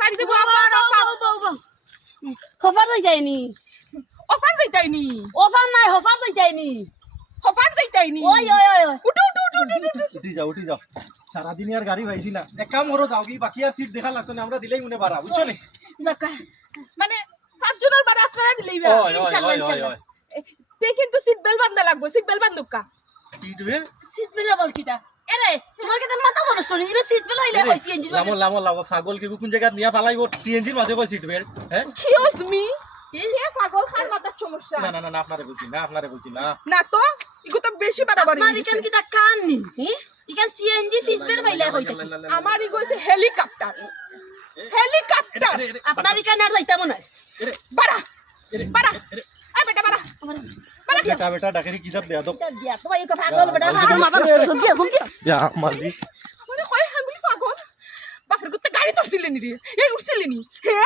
সারি দিব হফার যাইতাইনি offer যাইতাইনি offer নাই হফার যাইতাইনি হফার যাইতাইনি ওই ওই ওই উঠু উঠু উঠু উঠি যাও সারাদিন আর গাড়ি পাইছি না এক কাম করো যাও কি বাকি আর সিট দেখা লাগতো না আমরা দিলেই মনে পারা বুঝছো নি জাকা মানে 5 জনের বারে আপনারা দিলেইবা ইনশাআল্লাহ ইনশাআল্লাহ তে কিন্তু সিট বেল্ট বান্ধা লাগবে সিট বেল্ট বান্ধুকা সিট বেল সিট বেলা বল কিটা এরে তোমার কাছে মাথা বড় সরি এরে সিট বেলা হইলে কই সিএনজি লামো পাগল কি কোন জায়গা নিয়া ফালাইব সিএনজির মাঝে কই সিট বেল হ্যাঁ কিউজ মি এ পাগল খান মাথার সমস্যা না আপনারে কইছি না না তো ইগো তো বেশি বাড়াবাড়ি আমার ইকান কিটা কান নি ইকান সিএনজি সিট বেলা হইলে কইতা আমার ইগো হইছে হেলিকপ্টার আপনার ইকান আর যাইতাম না বাড়া বাড়া আই বেটা বাড়া বেটা ডাকেরি কি যাব দেয়া তো দিয়া তো এই কথা পাগল বড় পাগল মাথা নষ্ট দিয়া ইয়া মালি মানে কয় হামলি পাগল বাপের কুত্তে গাড়ি তোরছিলেন রে এই উঠছিলেন হে